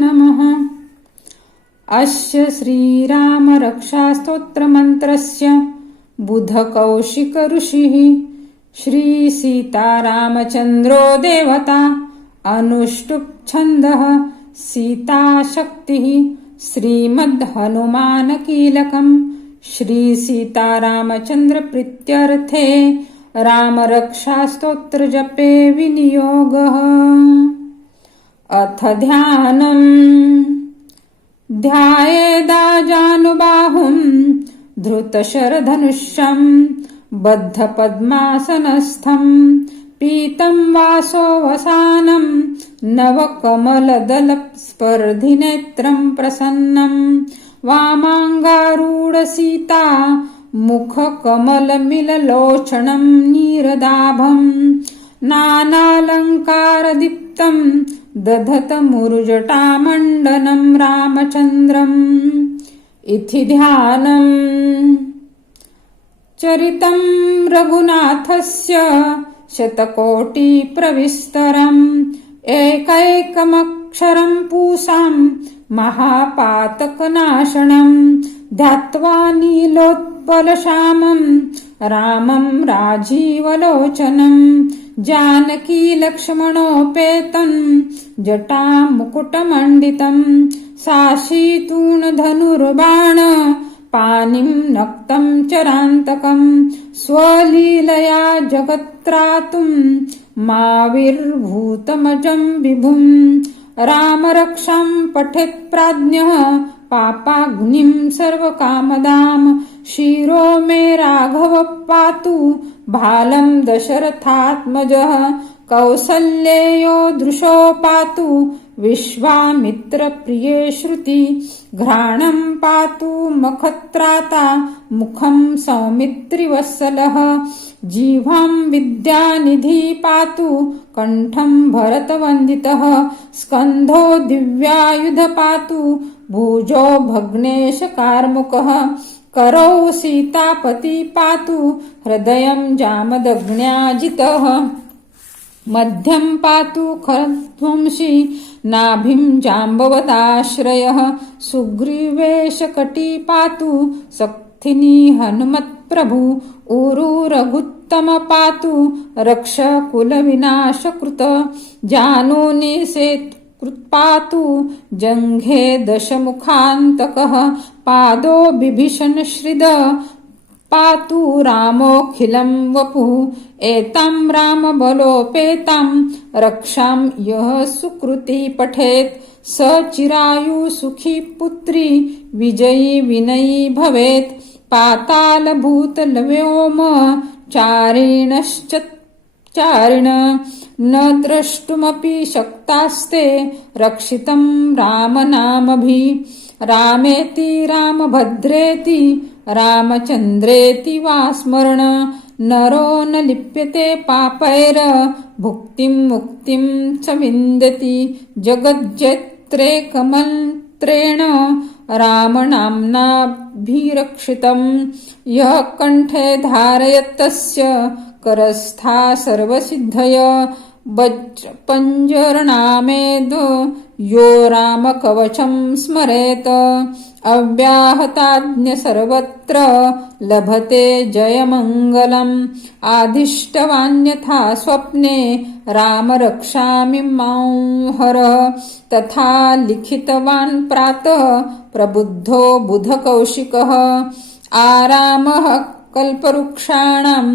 नमः। अस्य श्रीरामरक्षास्तोत्रमन्त्रस्य बुधकौशिक ऋषिः श्रीसीतारामचन्द्रो देवता अनुष्टुप् छन्दः सीताशक्तिः श्रीमद्हनुमानकीलकम् श्रीसीतारामचन्द्रप्रीत्यर्थे रामरक्षास्तोत्रजपे विनियोगः। अथ ध्यानम्। ध्यायेदाजानुबाहुम् धृतशरधनुष्यम् बद्धपद्मासनस्थम् पीतं वासोऽवसानम् नवकमलदलस्पर्धिनेत्रं प्रसन्नम् वामाङ्गारूढसीता मुखकमलमिललोचनं नीरदाभम् नानालङ्कारदीप्तं दधतमुरुजटामण्डनं रामचन्द्रम् इति ध्यानम्। चरितं रघुनाथस्य शतकोटिप्रविस्तरम् एकैकमक्षरं पूसां महापातकनाशनं ध्यात्वा नीलोत्पलश्यामं रामं राजीवलोचनं जानकी लक्ष्मणोपेतं जटामुकुटमण्डितं साशीतूणधनुर्बाण पानिं नक्तं चरान्तकं स्वलीलया जगत्त्रातुं माविर्भूतमजं विभुम् रामरक्षां पठेत् प्राज्ञः पापाग्निं सर्वकामदां शिरो मे राघव पातु भालं दशरथात्मजः कौसल्येयो दृशो पातु विश्वामित्रप्रिये श्रुति घ्राणं पातु मखत्राता मुखं सौमित्रिवत्सलः जिह्वां विद्यानिधि पातु कण्ठं भरतवन्दितः स्कन्धो दिव्यायुध पातु भुजो भग्नेशकार्मुकः करौ सीतापति पातु हृदयं जामदग्न्याजितः मध्यं पातु खरध्वंसी नाभिं जाम्बवदाश्रयः सुग्रीवेशकटी पातु सक्थिनी हनुमत्प्रभु ऊरु रघुत्तम पातु रक्षकुलविनाशकृत जानूनि सेत्कृत्पातु जङ्घे दशमुखान्तकः पादो बिभीषणश्रिद पातु रामोऽखिलं वपुः एतां रामबलोपेतां रक्षां यः सुकृती पठेत् स चिरायु सुखी पुत्री विजयी विनयी भवेत् पातालभूतलव्योम चारिण न द्रष्टुमपि शक्तास्ते रक्षितं रामनामभिः रामेति रामभद्रेति रामचन्द्रेति वा स्मरण नरो न लिप्यते पापैर भुक्तिं मुक्तिं च विन्दति जगज्जेत्रेकमन्त्रेण रामनाम्नाभिरक्षितं यः कण्ठे धारयत्तस्य करस्था सर्वसिद्धय वज्रपञ्जरनामेदो यो रामकवचं स्मरेत अव्याहताज्ञ सर्वत्र लभते जयमङ्गलम् आदिष्टवान्यथा स्वप्ने राम रक्षामि मां हरः तथा लिखितवान् प्रातः प्रबुद्धो बुधकौशिकः आरामः कल्पवृक्षाणां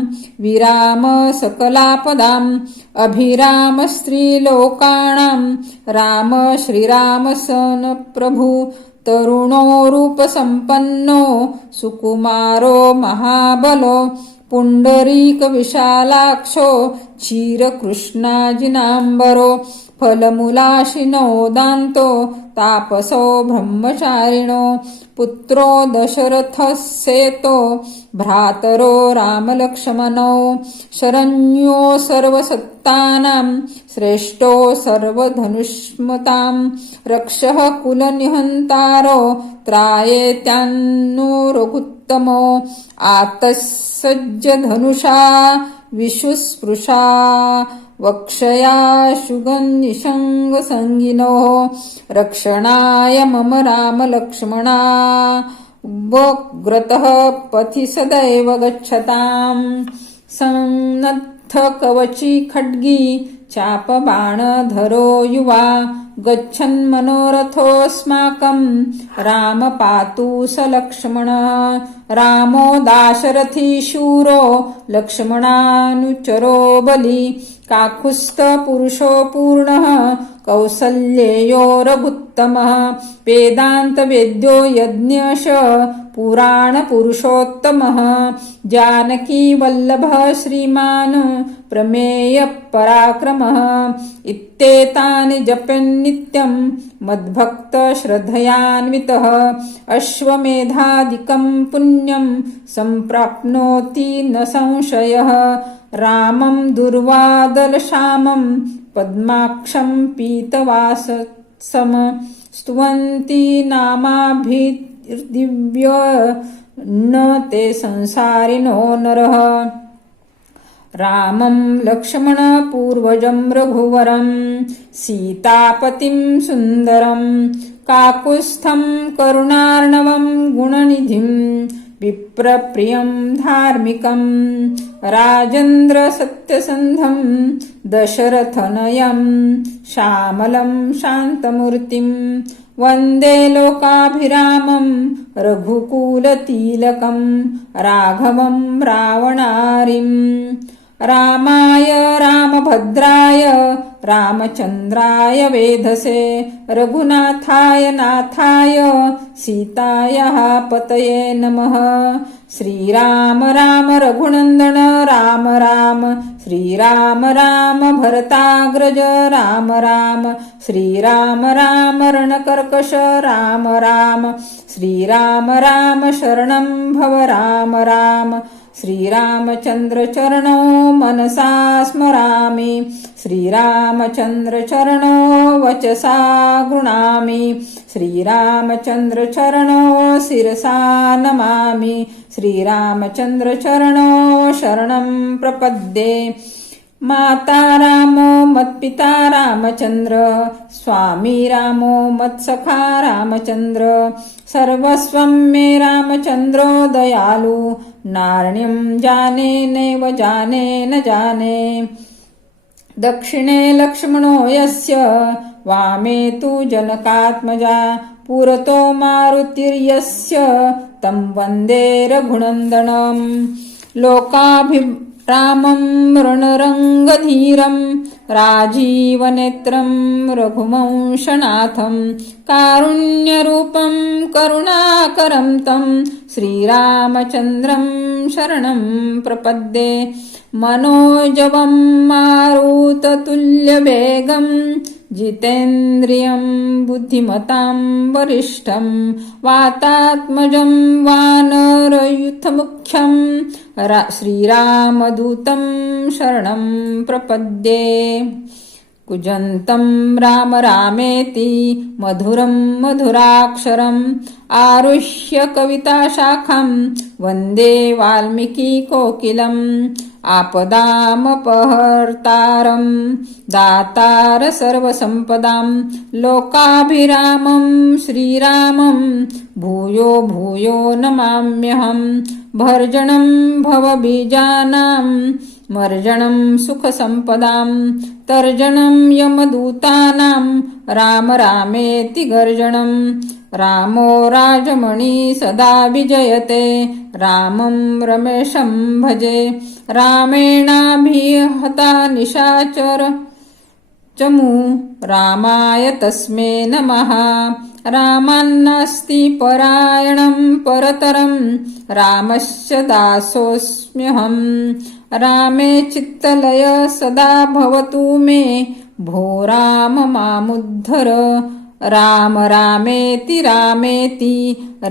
विराम सकलापदाम् अभिराम स्त्रीलोकाणां राम श्रीराम सन प्रभु तरुणो रूपसम्पन्नो सुकुमारो महाबलो पुण्डरीकविशालाक्षो क्षीरकृष्णाजिनाम्बरो फलमूलाशिनो दान्तो तापसो ब्रह्मचारिणो पुत्रो दशरथस्येतो भ्रातरो रामलक्ष्मणौ शरण्यो सर्वसत्तानां श्रेष्ठो सर्वधनुष्मतां रक्षः कुलनिहन्तारो त्रायेत्यान्नो रघुत्तमो आतस्सज्ज धनुषा विशुस्पृशा वक्षयाशुगन्निषङ्गसङ्गिनोः रक्षणाय मम रामलक्ष्मणा उग्रतः पथि सदैव गच्छताम् सन्नद्ध कवची खड्गी चापबाणधरो युवा गच्छन्मनोरथोऽस्माकं राम पातु स लक्ष्मण रामो दाशरथी शूरो लक्ष्मणानुचरो बली काकुत्स्थपुरुषो पूर्णः कौसल्येयो रघुत्तमः वेदान्तवेद्यो यज्ञश पुराणपुरुषोत्तमः जानकीवल्लभः श्रीमान् प्रमेयपराक्रमः इत्येतानि जपन्नित्यं मद्भक्तश्रद्धयान्वितः अश्वमेधादिकं पुण्यं सम्प्राप्नोति न संशयः रामं दुर्वादलश्यामं पद्माक्षं पीतवाससं स्तुवन्ति नामाभिर्दिव्य न ते संसारिणो नरः रामं लक्ष्मणपूर्वजं रघुवरं सीतापतिं सुन्दरं काकुत्स्थं करुणार्णवं गुणनिधिं विप्रप्रियं धार्मिकं राजेन्द्रसत्यसन्धं दशरथनयं श्यामलं शान्तमूर्तिं वन्दे लोकाभिरामं रघुकुलतिलकं राघवं रावणारिं रामाय रामभद्राय रामचन्द्राय वेधसे रघुनाथाय नाथाय सीतायाः पतये नमः श्रीराम राम रघुनन्दन राम राम श्रीराम राम भरताग्रज राम राम श्रीराम राम रणकर्कश राम राम श्रीराम राम शरणं भव राम राम श्रीरामचन्द्रचरणो मनसा स्मरामि श्रीरामचन्द्रचरणो वचसा गृह्णामि श्रीरामचन्द्रचरणो शिरसा नमामि श्रीरामचन्द्रचरणो शरणं प्रपद्ये माता रामो मत्पिता रामचन्द्र स्वामी रामो मत्सखा रामचन्द्र सर्वस्वं मे रामचन्द्रो दयालु नार्ण्यं जाने नैव जाने न जाने दक्षिणे लक्ष्मणो यस्य वामे तु जनकात्मजा पुरतो मारुतिर्यस्य तं वन्दे रघुनन्दनं लोकाभिरामं रणरङ्गधीरं राजीवनेत्रं रघुवंशनाथं कारुण्यरूपं करुणाकरं तं श्रीरामचन्द्रं शरणं प्रपद्ये मनोजवं मारुततुल्यवेगं जितेन्द्रियं बुद्धिमतां वरिष्ठं वातात्मजं वानरयूथमुख्यं श्रीरामदूतं शरणं प्रपद्ये कुजन्तं राम रामेति मधुरं मधुराक्षरम् आरुह्य कविताशाखां वन्दे वाल्मीकिकोकिलम् आपदामपहर्तारं दातार सर्वसम्पदां लोकाभिरामं श्रीरामं भूयो भूयो नमाम्यहम् भर्जनं भवबीजानां मर्जनं सुखसम्पदां तर्जनं यमदूतानां राम रामेति गर्जनं रामो राजमणि सदा विजयते रामं रमेशं भजे रामेणाभिहता निशाचर चमु रामाय तस्मै नमः रामान्नास्ति परायणं परतरं रामस्य दासोऽस्म्यहं रामे चित्तलय सदा भवतु मे भो राम मामुद्धर राम रामेति रामेति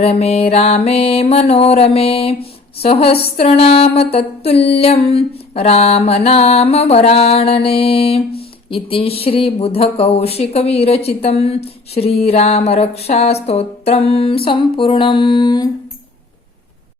रमे रामे मनोरमे सहस्रनाम तत्तुल्यं रामनाम वराणने इति श्रीबुधकौशिकविरचितं श्रीरामरक्षास्तोत्रं सम्पूर्णम्।